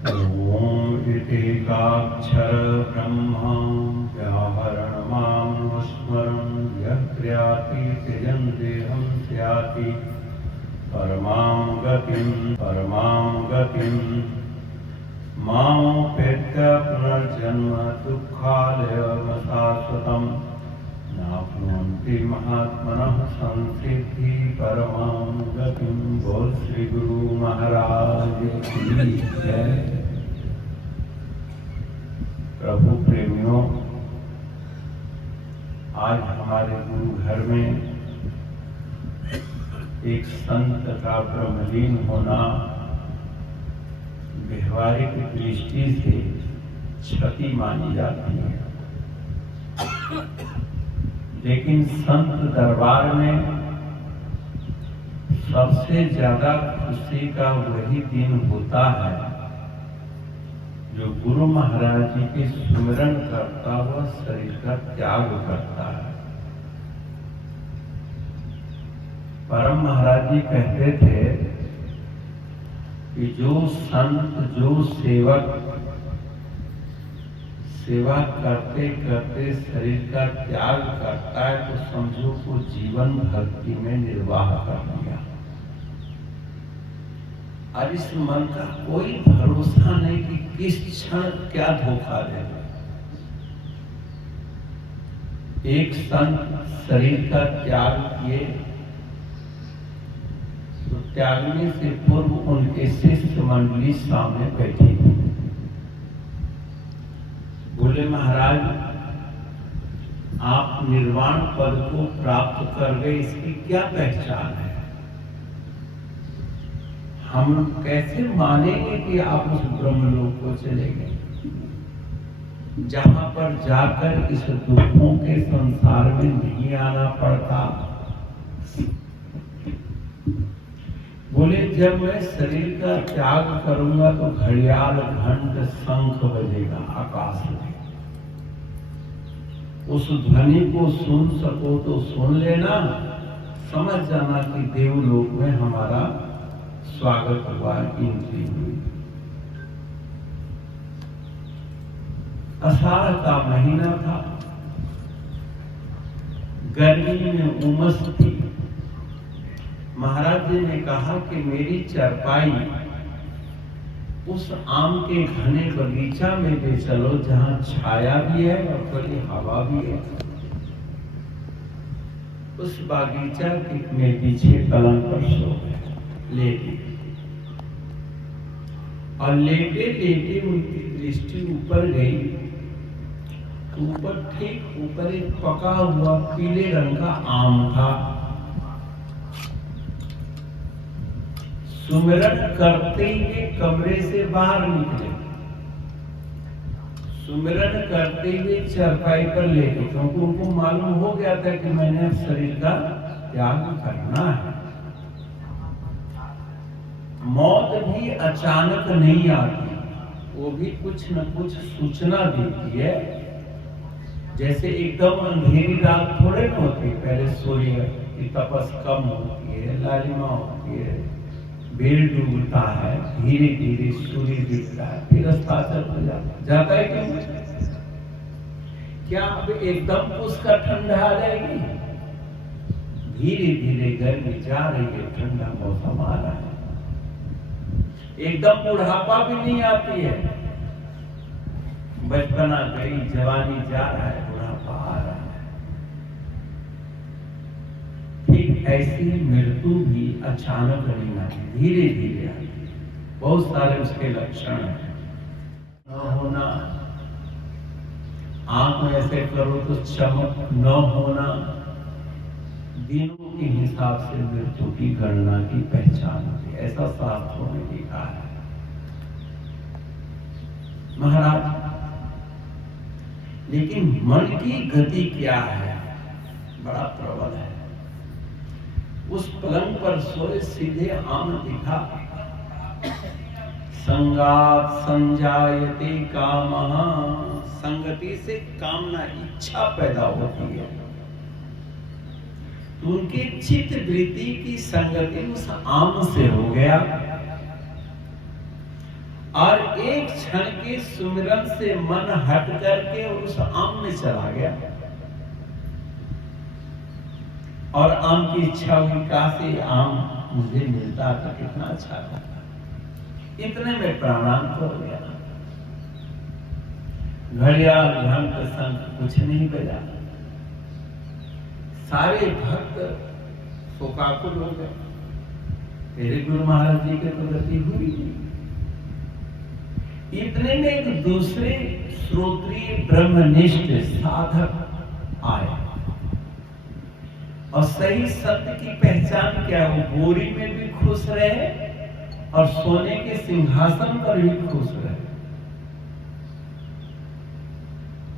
ॐ इत्येकाक्षर ब्रह्म व्याहरणमानुस्मरन् यः क्रियाति त्यजन् देहं स्याति परमां गतिं मामुपेत्य पुनर्जन्म दुःखालयमशाश्वतं नाप्नुवन्ति महात्मनः संसिद्धि परमां गतिं। बोल श्री गुरु महाराज की जय। प्रभु प्रेमियों, आज हमारे गुरु घर में एक संत का ब्रह्मलीन होना व्यवहारिक दृष्टि से क्षति मानी जाती है, लेकिन संत दरबार में सबसे ज्यादा खुशी का वही दिन होता है जो गुरु महाराज जी के सुमिरन करता हुआ शरीर का त्याग करता है। परम महाराज जी कहते थे कि जो संत, जो सेवक सेवा करते करते शरीर का त्याग करता है तो समझो को जीवन भक्ति में निर्वाह कर दिया। आज इस मन का कोई भरोसा नहीं कि किस क्षण क्या धोखा देगा। एक संत शरीर का त्याग किए तो त्यागने से पूर्व उनके शिष्य मंडली सामने बैठी थी। बोले, महाराज आप निर्वाण पद को प्राप्त कर गए, इसकी क्या पहचान है? हम कैसे मानेंगे कि आप उस ब्रह्मलोक को चले गए जहां पर जाकर इस दुखों के संसार में नहीं आना पड़ता? बोले, जब मैं शरीर का त्याग करूंगा तो घड़ियाल, घंट, शंख बजेगा आकाश में। उस ध्वनि को सुन सको तो सुन लेना, समझ जाना कि देवलोक में हमारा स्वागत हुआ, एंट्री हुई। आषाढ़ का महीना था, गर्मी में उमस थी। महाराज जी ने कहा कि मेरी चारपाई उस आम के घने बगीचा में ले चलो जहां छाया भी है और थोड़ी हवा भी है। उस बागीचा में पीछे पलंग पर सो गए, लेटे, और लेटे लेटे उनकी दृष्टि ऊपर गई। ऊपर, ठीक ऊपर एक पका हुआ पीले रंग का आम था। सुमिरन करते ही कमरे से बाहर निकले, सुमिरन करते हुए चारपाई पर लेटे, क्योंकि उनको मालूम हो गया था कि मैंने अब शरीर का त्याग करना है। मौत भी अचानक नहीं आती, वो भी कुछ न कुछ सूचना देती है। जैसे एकदम अंधेरी रात थोड़े न होती, पहले सूर्य की तपस कम होती है, लालिमा होती है, बेल डूबता है, धीरे धीरे सूर्य दिखता है, फिर अस्ताचल हो जाता है। क्यों? क्या अब एकदम उसका ठंडा आ जाएगी? धीरे धीरे गर्मी जा रही है, ठंडा मौसम आ रहा है। एकदम बुढ़ापा भी नहीं आती है, बचपना गई, जवानी जा रहा है, बुढ़ापा आ रहा है। ठीक ऐसी मृत्यु भी अचानक नहीं आती, धीरे धीरे आती। बहुत सारे उसके लक्षण हैं। न होना, आंख में ऐसे करो तो चमक न होना, दिनों के हिसाब से मृत्यु की गणना की पहचान होती है, ऐसा शास्त्रों में लिखा है। महाराज, लेकिन मन की गति क्या है? बड़ा प्रबल है। उस पलंग पर सोए, सीधे आम दिखा। संगात संजायते कामः, संगति से कामना, इच्छा पैदा होती है। तो उनकी चित्त वृत्ति की संगति उस आम से हो गया। और एक क्षण के सुमिरन से मन हट करके उस आम में चला गया और आम की इच्छा हुई, काशी आम मुझे मिलता तो कितना अच्छा था। इतने में प्राणांत हो गया। घड़ियाल घंट शंख कुछ नहीं बजा। सारे भक्त शोकाकुल हो गए। तेरे गुरु महाराज जी के तो गति हुई नहीं। इतने में एक दूसरे श्रोत्रिय ब्रह्मनिष्ठ साधक आए और सही सत्य की पहचान क्या हो, गोरी में भी खुश रहे और सोने के सिंहासन पर भी खुश रहे।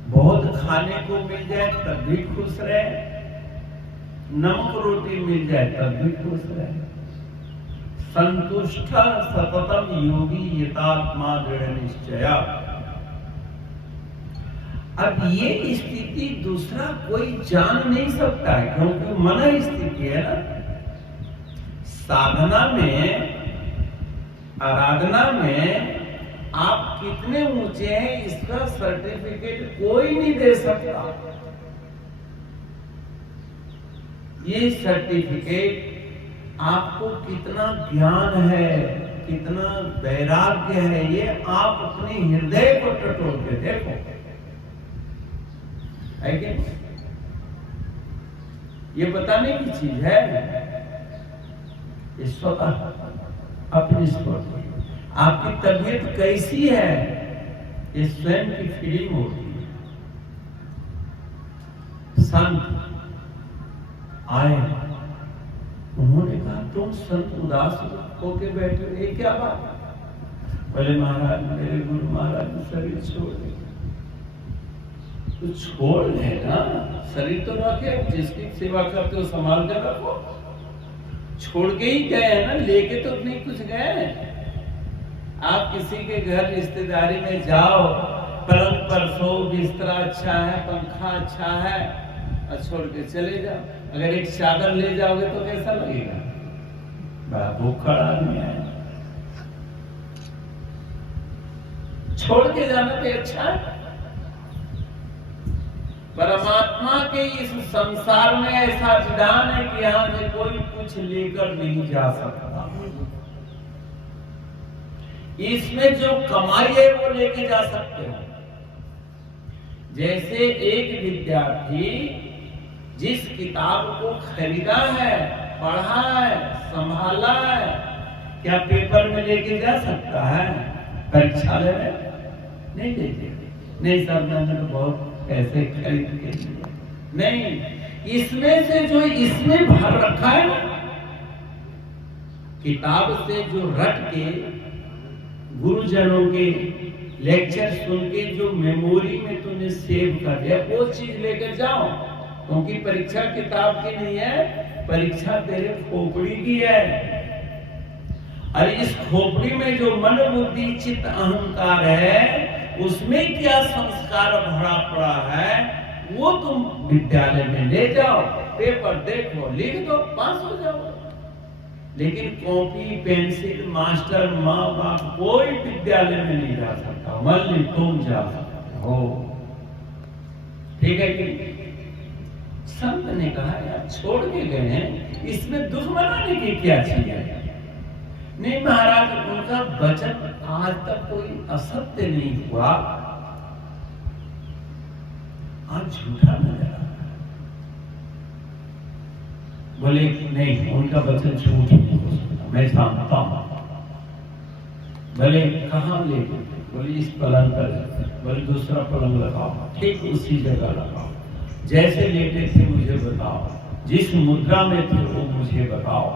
बहुत खाने को मिल जाए तब भी खुश रहे, नमक रोटी मिल जाए तब भी खुश रहे। संतुष्ट सततम योगी यतात्मा दृढ़ निश्चया। अब ये स्थिति दूसरा कोई जान नहीं सकता है, क्योंकि मन स्थिति है ना। साधना में, आराधना में आप कितने ऊंचे हैं इसका सर्टिफिकेट कोई नहीं दे सकता। ये सर्टिफिकेट आपको कितना ज्ञान है, कितना वैराग्य है, ये आप अपने हृदय को टटोल के देखो, है कि ये बताने की चीज है। ये स्वतः अपनी स्फूर्ति। आपकी तबीयत कैसी है ये स्वयं की फीलिंग होती है। संत आए, उन्होंने कहा तुम संत उदास होके बैठे हो, ये क्या बात? बोले महाराज मेरे गुरु महाराज ने शरीर छोड़ दिया। तो छोड़ देना, शरीर तो रखे, जिसकी सेवा करते हो संभाल कर रखो। छोड़ के ही गए हैं ना, लेके तो नहीं कुछ गए। आप किसी के घर रिश्तेदारी में जाओ, पलंग पर सो, बिस्तरा अच्छा है, पंखा अच्छा है और छोड़ के चले जाओ। अगर एक चादर ले जाओगे तो कैसा लगेगा? बड़ा भूखा आदमी है। छोड़ के जाना भी अच्छा है। परमात्मा के इस संसार में ऐसा विधान है कि यहां से कोई कुछ लेकर नहीं जा सकता। इसमें जो कमाई है वो लेके जा सकते हो। जैसे एक विद्यार्थी जिस किताब को खरीदा है, पढ़ा है, संभाला है, क्या पेपर में लेके जा सकता है? परीक्षालय में नहीं लेके। नहीं सर, मैंने तो बहुत पैसे खरीद के लिए नहीं। इसमें से जो इसमें भर रखा है ना, किताब से जो रट के गुरुजनों के लेक्चर सुन के जो मेमोरी में तुमने सेव कर दिया, वो चीज लेकर जाओ। क्योंकि परीक्षा किताब की नहीं है, परीक्षा तेरे खोपड़ी की है। और इस खोपड़ी में जो मन बुद्धि चित्त अहंकार है, उसमें क्या संस्कार भरा पड़ा है, वो तुम विद्यालय में ले जाओ, पेपर देखो, लिख दो, पास हो जाओ। लेकिन कॉपी पेंसिल मास्टर माँ बाप कोई विद्यालय में नहीं जा सकता, मल्ली तुम जा सकते हो। ठीक है कि संत ने कहा यार छोड़ के गए हैं, इसमें दुख मनाने की क्या चीज है? नहीं महाराज, उनका वचन आज तक कोई असत्य नहीं हुआ, आज झूठा नजर आ रहा। बोले नहीं, उनका वचन झूठ नहीं हो सकता, मैं जानता हूं। बोले कहां ले गए? बोले इस पलंग पर। बोले दूसरा पलंग लगाओ, ठीक उसी जगह लगाओ, जैसे लेटे थे मुझे बताओ, जिस मुद्रा में थे वो मुझे बताओ।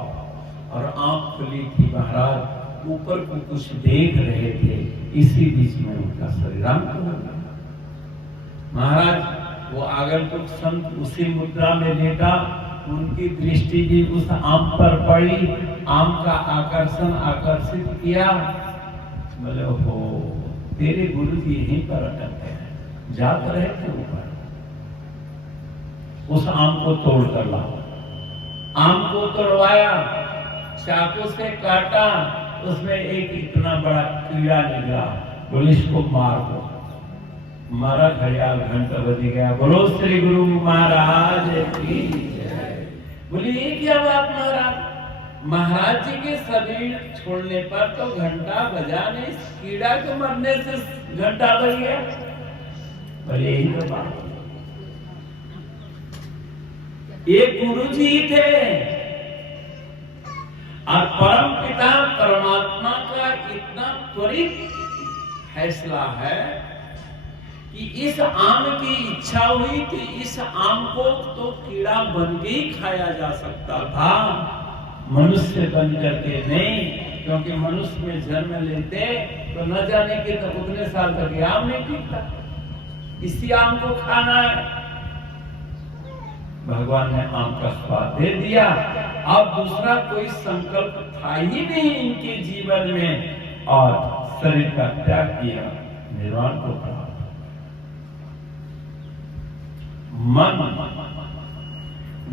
और आंख खुली थी महाराज, ऊपर को कुछ देख रहे थे, इसी बीच में उनका शरीरांत हो गया। महाराज वो आगंतुक संत उसी मुद्रा में लेटा, उनकी दृष्टि भी उस आम पर पड़ी, आम का आकर्षण आकर्षित किया। बोले हो तेरे गुरु जी यहीं पर अटकते हैं, जाते रहे थे ऊपर, उस आम को तोड़ कर लाओ। आम को तोड़वाया, चाकू से काटा, उसमें एक इतना बड़ा कीड़ा निकला, बोले इसको मार दो। मारा, घड़ियाल घंटा बज गया। बोलो श्री गुरु महाराज की जय। बोले ये क्या बात महाराज, महाराज जी के शरीर छोड़ने पर तो घंटा बजा नहीं, कीड़ा के मरने से घंटा बज गया। बोले यही तो बात। एक गुरु जी थे और परम पिता परमात्मा का इतना त्वरित फैसला है कि इस आम की इच्छा हुई कि इस आम को तो कीड़ा बन के ही खाया जा सकता था, मनुष्य बन करके नहीं, क्योंकि मनुष्य में जन्म लेते तो न जाने के तो उतने साल तक आम नहीं टिकता, इसी आम को खाना है। भगवान ने आम का स्वाद दे दिया। अब दूसरा कोई संकल्प था ही नहीं इनके जीवन में, और शरीर का त्याग किया, निर्वाण को प्राप्त। मन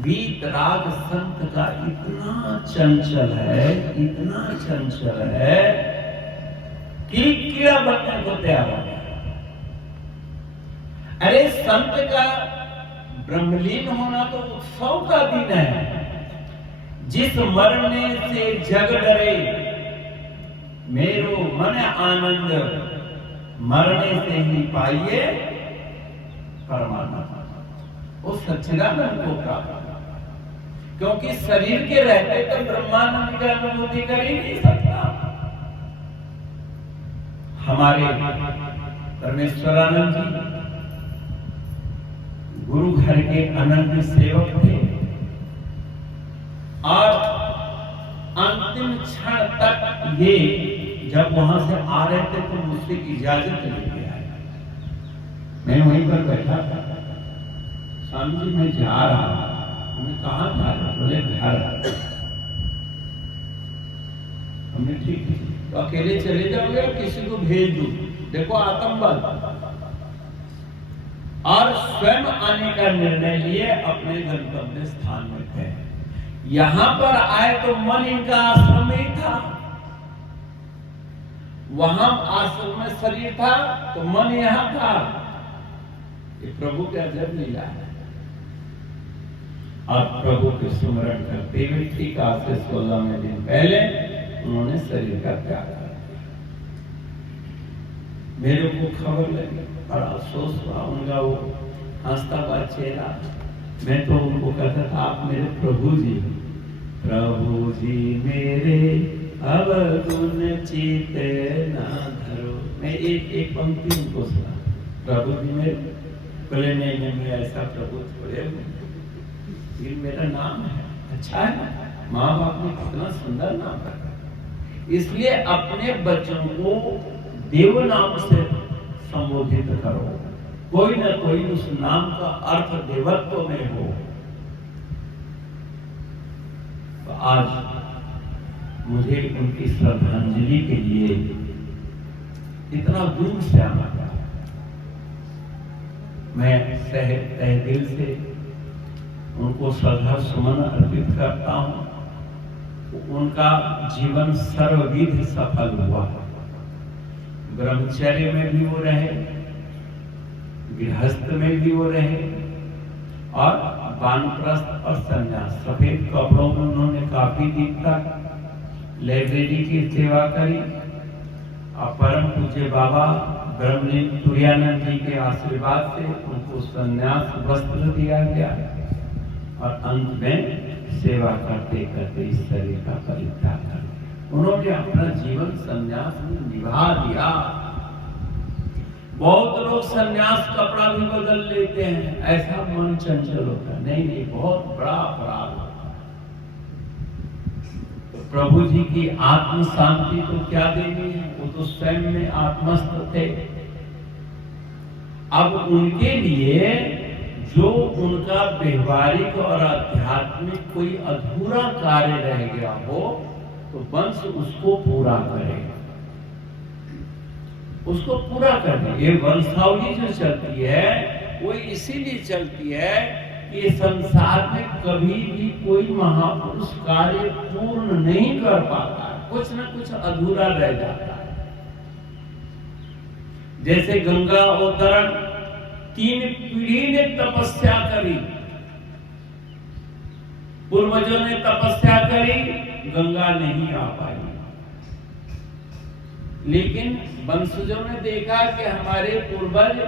वीतराग संत का इतना चंचल है, इतना चंचल है कि कीड़ा बनने को तैयार हो गया। अरे संत का ब्रह्मलीन होना तो उत्सव का दिन है। जिस मरने से जग डरे, मेरो मन आनंद, मरने से ही पाइए परमात्मा, वो सच्चिदानंद को प्राप्त। क्योंकि शरीर के रहते तो ब्रह्मानंद की अनुभूति कर ही नहीं सकता। हमारे परमेश्वरानंद जी गुरु घर के अनन्य सेवक थे और अंतिम क्षण तक ये जब वहां से आ रहे थे तो मुझसे इजाजत लेके आए। मैं वहीं पर बैठा था, स्वामी जी मैं जा रहा हूं। हमने कहा जा रहे? बोले घर। हमने ठीक है, तो अकेले चले जाओगे, किसी को भेज दो? देखो आतंकवाद। और स्वयं आने का निर्णय लिए अपने गंतव्य स्थान में गए। यहां पर आए तो मन इनका आश्रम में ही था, वहां आश्रम में शरीर था तो मन यहां था। ये प्रभु का अजब लीला है। आप प्रभु के स्मरण करते हुए ठीक आज से 16वें दिन पहले उन्होंने शरीर का त्याग किया। मेरे को खबर लगी, बड़ा अफसोस हुआ। उनका वो हंसता हुआ चेहरा, मैं तो उनको कहता था आप मेरे प्रभु जी, प्रभु जी मेरे अब गुण चित ना धरो। मैं एक पंक्ति उनको सुना, प्रभु जी मेरे। बोले नहीं मैं ऐसा प्रभु थोड़े हूँ, ये मेरा नाम है। अच्छा है ना, माँ बाप ने कितना सुंदर नाम रखा। इसलिए अपने बच्चों को देव नाम से संबोधित करो, कोई ना कोई उस नाम का अर्थ देवत्व में हो। तो आज मुझे उनकी श्रद्धांजलि के लिए इतना दूर से आना पड़ा। मैं तहे दिल से उनको श्रद्धा सुमन अर्पित करता हूं। उनका जीवन सर्वविध सफल हुआ। ब्रह्मचर्य में भी वो रहे, गृहस्थ में भी वो रहे, और वानप्रस्थ और सन्यास, सफेद कपड़ों में उन्होंने काफी दिन तक लाइब्रेरी की सेवा करी। और परम पूज्य बाबा ब्रह्मलीन तुरानंद जी के आशीर्वाद से उनको सन्यास वस्त्र दिया गया और अंत में सेवा करते करते इस शरीर का परित्याग कर उन्होंने अपना जीवन सन्यास में निभा दिया। बहुत लोग सन्यास कपड़ा भी बदल लेते हैं, ऐसा मन चंचल होता है। नहीं, बहुत बड़ा अपराध होता है। तो प्रभु जी की आत्म शांति तो क्या देनी है, वो तो स्वयं में आत्मस्थ थे। अब उनके लिए जो उनका व्यवहारिक और आध्यात्मिक कोई अधूरा कार्य रह गया हो तो वंश उसको पूरा करेगा, उसको पूरा करना। ये वंशावली जो चलती है वो इसीलिए चलती है कि संसार में कभी भी कोई महापुरुष कार्य पूर्ण नहीं कर पाता, कुछ न कुछ अधूरा रह जाता है। जैसे गंगा अवतरण 3 पीढ़ी ने तपस्या करी, पूर्वजों ने तपस्या करी, गंगा नहीं आ पाई। लेकिन वंशजों ने देखा कि हमारे पूर्वज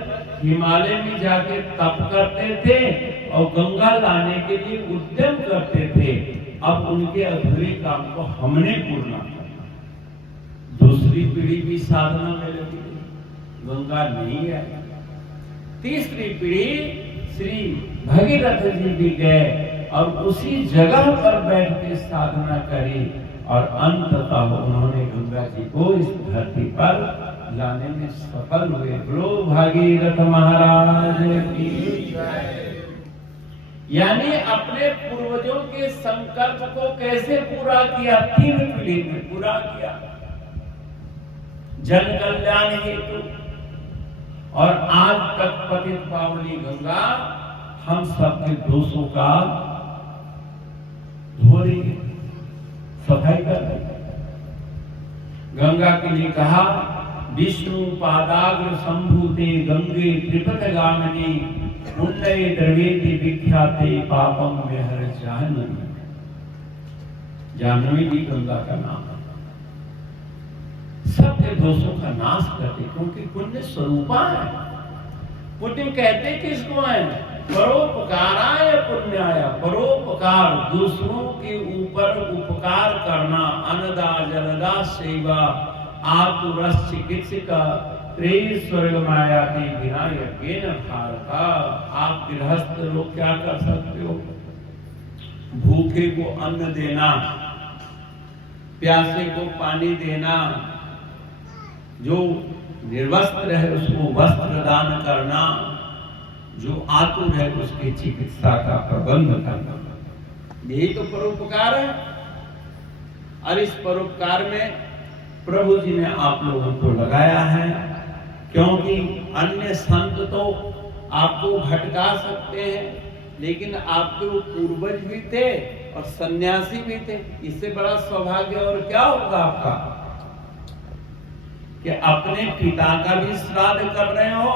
हिमालय में जाके तप करते थे और गंगा लाने के लिए उद्यम करते थे। अब उनके अधूरे काम को हमने पूर्ण करना। दूसरी पीढ़ी भी साधना में लगी, गंगा नहीं आई। तीसरी पीढ़ी श्री भगीरथ जी भी गए और उसी जगह पर बैठ के साधना करी और अंततः उन्होंने गंगा जी को इस धरती पर लाने में सफल हुए। बोलो भागीरथ महाराज की जय। यानी अपने पूर्वजों के संकल्प को कैसे पूरा किया? 3 पीढ़ी में पूरा किया, जन कल्याण हेतु। और आज तक पतित पावनी गंगा हम सबके दोषों का धो रही है, सफाई कर रही है। गंगा के लिए कहा विष्णु पादाग्र संभूते गंगे त्रिपथ गामिनी पुण्य द्रवेति विख्याते पापम में हर जाह्नवी। जाह्नवी भी गंगा का नाम है। सबके दोषों का नाश करते, क्योंकि पुण्य स्वरूपा है। पुण्य कहते किसको है? परोपकाराय पुण्याय। परोपकार, दूसरों के ऊपर उपकार करना, अन्नदा जलदा सेवा, आतुरस चिकित्सिका त्रेय स्वर्ग माया के बिना यज्ञ भारत। आप गृहस्थ लोग क्या कर सकते हो? भूखे को अन्न देना, प्यासे को पानी देना, जो निर्वस्त्र है उसको वस्त्र दान करना, जो आतुर है उसकी चिकित्सा का प्रबंध करना, यही तो परोपकार है। और इस परोपकार में प्रभु जी ने आप लोगों को लगाया है, क्योंकि अन्य संत तो आपको भटका सकते हैं, लेकिन आपके वो पूर्वज भी थे और सन्यासी भी थे। इससे बड़ा सौभाग्य और क्या होगा आपका कि अपने पिता का भी श्राद्ध कर रहे हो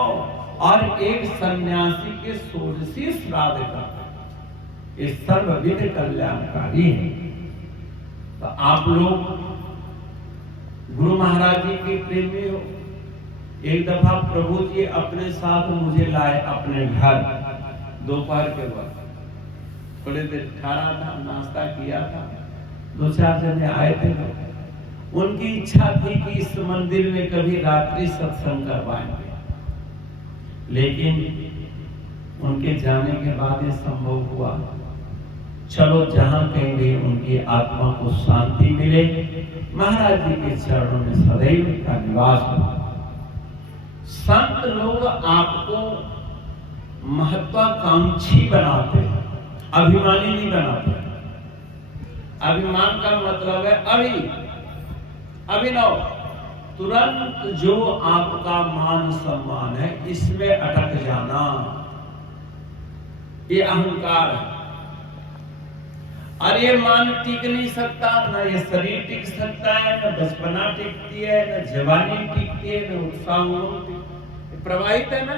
और एक सन्यासी के षोडशी श्राद्ध कर रहे हो। ये सर्वविध कल्याणकारी है। तो आप लोग गुरु महाराज जी के प्रेमी हो। एक दफा प्रभु जी अपने साथ मुझे लाए अपने घर, दोपहर के वक्त थोड़ी देर ठहरा था, नाश्ता किया था, 2-4 जने आए थे। उनकी इच्छा थी कि इस मंदिर में कभी रात्रि सत्संग करवाएंगे, लेकिन उनके जाने के बाद ये संभव हुआ। चलो जहां कहेंगे उनकी आत्मा को शांति मिले, महाराज जी के चरणों में सदैव का निवास हो। संत लोग आपको महत्वाकांक्षी बनाते हैं, अभिमानी नहीं बनाते। अभिमान का मतलब है अभिनव, तुरंत जो आपका मान सम्मान है इसमें अटक जाना, ये अहंकार है। और ये मान टिक नहीं सकता, ना ये शरीर टिक सकता है, ना बचपना टिकती है, ना जवानी टिकती है, ना उत्साह प्रवाहित है ना।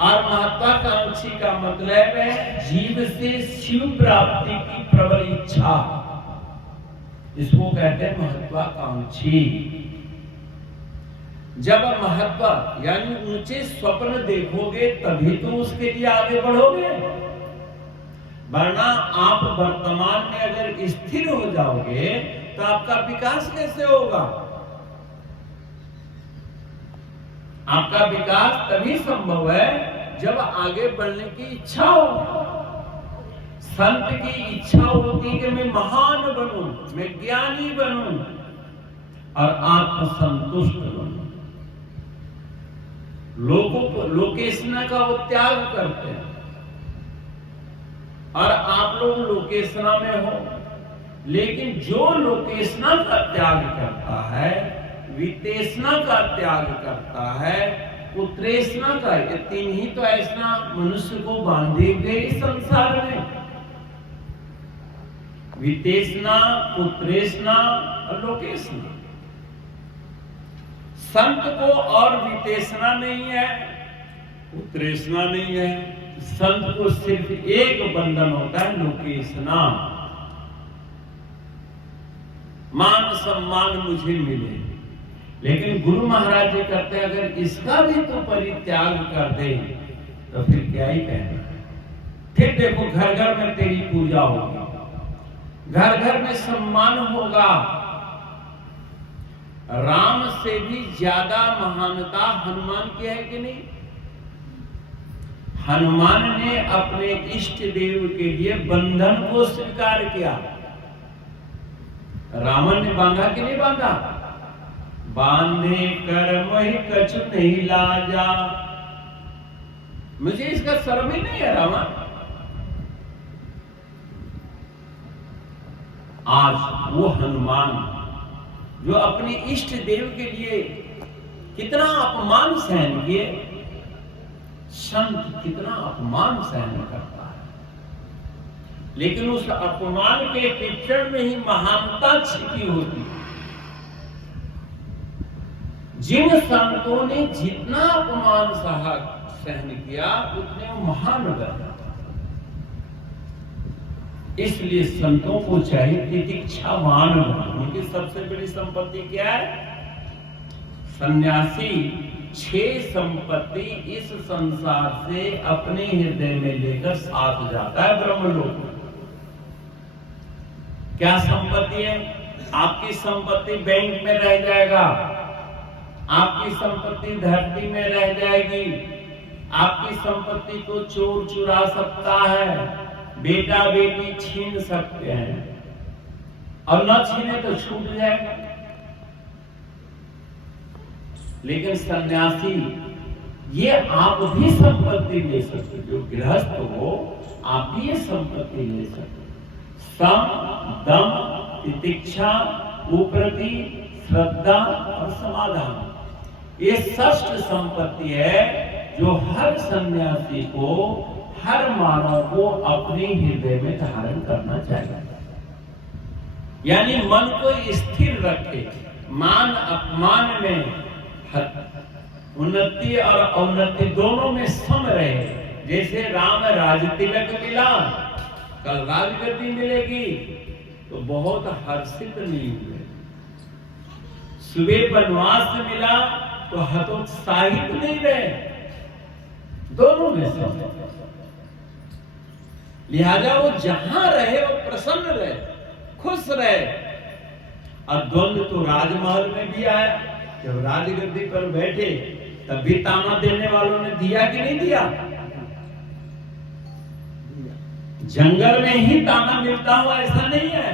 और महत्वाकांक्षी का मतलब है जीव से शिव प्राप्ति की प्रबल इच्छा, इसको कहते हैं महत्वाकांक्षी। जब महत्व यानी ऊंचे स्वप्न देखोगे तभी तो उसके लिए आगे बढ़ोगे, वरना आप वर्तमान में अगर स्थिर हो जाओगे तो आपका विकास कैसे होगा? आपका विकास तभी संभव है जब आगे बढ़ने की इच्छा हो। संत की इच्छा होती है कि मैं महान बनूं, मैं ज्ञानी बनूं और आत्मसंतुष्ट बनूं। लोगों को लोकेशना का वो त्याग करते हैं और आप लोग लोकेशना में हो, लेकिन जो लोकेशना का त्याग करता है, वितेशना का त्याग करता है, उत्तरेशना का, ये 3 ही तो ऐसा मनुष्य को बांधे गए संसार में। वितेषणा, पुत्रेषणा और लोकेषणा। संत को और वितेषणा नहीं है, पुत्रेषणा नहीं है। संत को सिर्फ एक बंधन होता है, लोकेषणा, मान सम्मान मुझे मिले। लेकिन गुरु महाराज जी कहते हैं अगर इसका भी तो परित्याग कर दे तो फिर क्या ही कहना। फिर देखो घर घर में तेरी पूजा होगी, घर घर में सम्मान होगा। राम से भी ज्यादा महानता हनुमान की है कि नहीं? हनुमान ने अपने इष्ट देव के लिए बंधन को स्वीकार किया। रावण ने बांधा कि नहीं बांधा? बांधे कर मोहि कछु नहीं लाजा। मुझे इसका शर्म ही नहीं है रावण। आज वो हनुमान जो अपने इष्ट देव के लिए कितना अपमान सहन किए, संत कितना अपमान सहन करता है, लेकिन उस अपमान के कीचड़ में ही महानता छिपी होती है। जिन संतों ने जितना अपमान सहन किया उतने महान बने। इसलिए संतों को चाहिए तितिक्षावान बनना। उनकी सबसे बड़ी संपत्ति क्या है? सन्यासी 6 संपत्ति इस संसार से अपने हृदय में लेकर साथ जाता है ब्रह्मलोक में। क्या संपत्ति है? आपकी संपत्ति बैंक में रह जाएगा, आपकी संपत्ति धरती में रह जाएगी, आपकी संपत्ति को चोर चुरा सकता है, बेटा बेटी छीन सकते हैं, और न छीने तो छूट जाएगा। लेकिन सन्यासी ये आप भी संपत्ति ले सकते, जो गृहस्थ हो आप भी ये संपत्ति ले सकते। सम, दम, तितिक्षा, कुप्रति, श्रद्धा और समाधान, ये षष्ठ संपत्ति है जो हर सन्यासी को, हर मानव को अपने हृदय में धारण करना चाहिए। यानी मन को स्थिर रखे, मान अपमान में, उन्नति और अवनति दोनों में सम रहे। जैसे राम राज तिलक मिला, कल राजगद्दी मिलेगी तो बहुत हर्षित नहीं हुए। सुबह वनवास मिला तो हतोत्साहित नहीं रहे, दोनों में सम। लिहाजा वो जहां रहे वो प्रसन्न रहे, खुश रहे। और द्वंद्व तो राजमहल में भी आया। जब राजगद्दी पर बैठे तब भी ताना देने वालों ने दिया कि नहीं दिया? जंगल में ही ताना मिलता हुआ ऐसा नहीं है,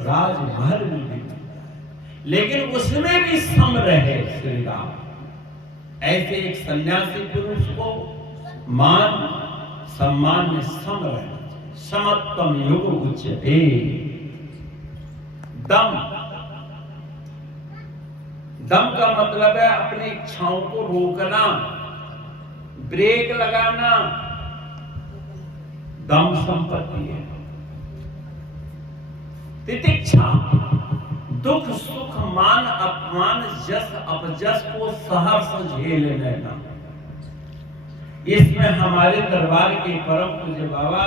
राजमहल में भी मिलता है। लेकिन उसमें भी सम रहे श्री राम। ऐसे एक सन्यासी पुरुष को मान सम्मान में सम रहे। समत्वम युग उच्यते। दम, दम का मतलब है अपनी इच्छाओं को रोकना, ब्रेक लगाना, दम संपत्ति है। तितिक्षा, दुख सुख मान अपमान जस अपजस को सहर्ष झेल लेना। इसमें हमारे दरबार के परम पूज्य बाबा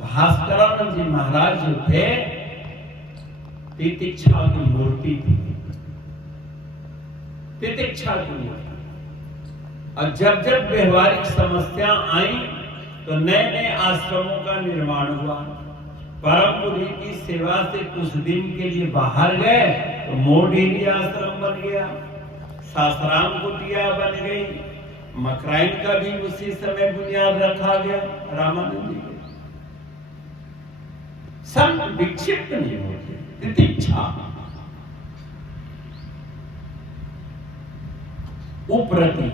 भास्करानंद जी महाराज जो थे, तितिक्षा की मूर्ति थी, तितिक्षा की मूर्ति। और जब जब व्यवहारिक समस्या आई तो नए नए आश्रमों का निर्माण हुआ। परम पुरी की सेवा से कुछ दिन के लिए बाहर गए तो मोरडेरी आश्रम बन गया, सासाराम कुटिया बन गई, मकराइन का भी उसी समय बुनियाद रखा गया रामानंद जी के। संत विक्षिप्त नहीं होते, तितिक्षा, उप्रति,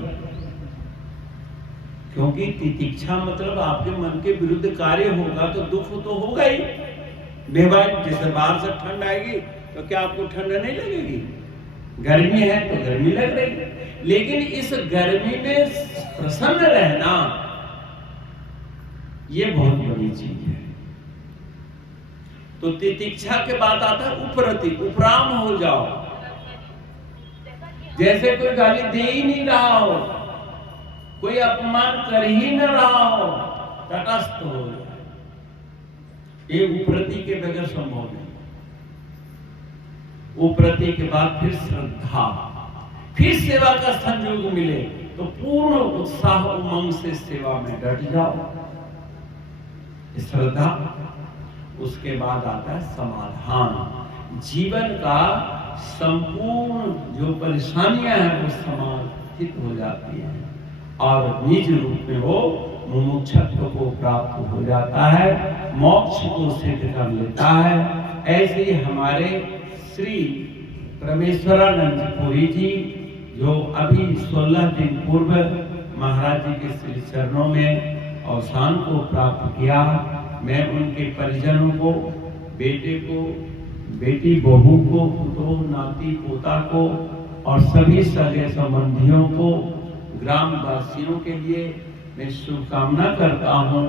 क्योंकि तितिक्षा मतलब आपके मन के विरुद्ध कार्य होगा तो दुख तो होगा ही। बेवजह जैसे बाहर से ठंड आएगी तो क्या आपको ठंड नहीं लगेगी? गर्मी है तो गर्मी लग रही, लेकिन इस गर्मी में प्रसन्न रहना ये बहुत बड़ी चीज है। तो तितिक्षा के बाद आता है उपरति, उपराम हो जाओ, जैसे कोई गाली दे ही नहीं रहा हो, कोई अपमान कर ही न रहा हो, तटस्थ हो जाए। ये उपरति के बगैर संभव नहीं। उपरति के बाद फिर श्रद्धा, फिर सेवा का संयोग मिले तो पूर्ण उत्साह उमंग से सेवा में डट जाओ, श्रद्धा। उसके बाद आता है समाधान, जीवन का संपूर्ण जो परेशानियां हैं वो समाधित हो जाती हैं और निज रूप में वो मुमुक्षत्व को प्राप्त हो जाता है, मोक्ष को सिद्ध कर लेता है। ऐसे ही हमारे श्री परमेश्वरानंद पुरी जी जो अभी 16 दिन पूर्व महाराज जी के श्री चरणों में अवसान को प्राप्त किया, मैं उनके परिजनों को, बेटे को, बेटी बहू को, पुतों नाती पोता को और सभी सगे संबंधियों को, ग्रामवासियों के लिए मैं शुभकामना करता हूँ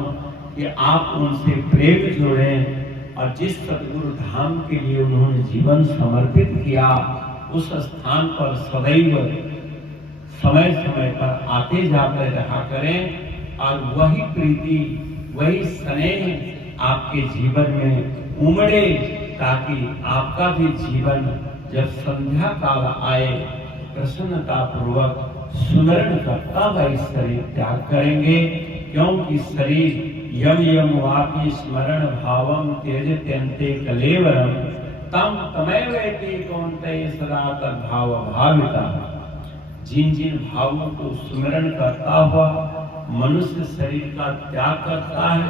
कि आप उनसे प्रेम जोड़ें और जिस सतगुरु धाम के लिए उन्होंने जीवन समर्पित किया उस स्थान पर सदैव समय समय पर आते जाते रहा करें और वही प्रीति, वही स्नेह आपके जीवन में उमड़े, ताकि आपका भी जीवन जब संध्या काल आए प्रसन्नता पूर्वक सुमरण करता वही शरीर त्याग करेंगे, क्योंकि शरीर यम यम वापी स्मरण भावम त्यजत्यन्ते कलेवरम तम तमैवेति कौन्तेय सदा तद भाव भाविता। जिन जिन भावों को सुमरण करता हुआ मनुष्य शरीर का त्याग करता है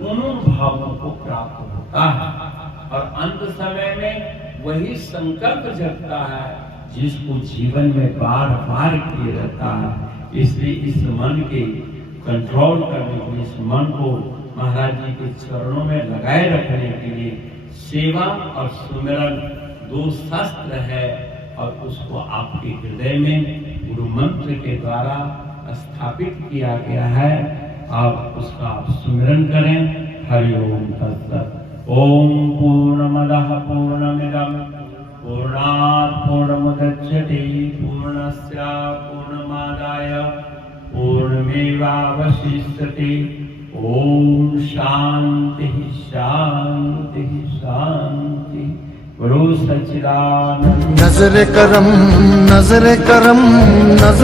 उन भावों को प्राप्त होता है और अंत समय में वही संकल्प जगता है जिसको जीवन में बार बार किए रहता है। इसलिए इस मन के कंट्रोल करने के लिए, इस मन को महाराज जी के चरणों में लगाए रखने के लिए सेवा और सुमिरन दो शस्त्र है और उसको आपके हृदय में गुरु मंत्र के द्वारा स्थापित किया गया है। आप उसका सुमिरन करें। हरि ओम तत्सत। ओम पूर्णमदः पूर्णमिदं पूर्णात् पूर्णमुदच्यते पूर्णस्य पूर्णमादाय पूर्णमेवावशिष्यते। ओम शांति शांति शांति। गुरु सच्चिदानंद। नजर करम नजर करम नजर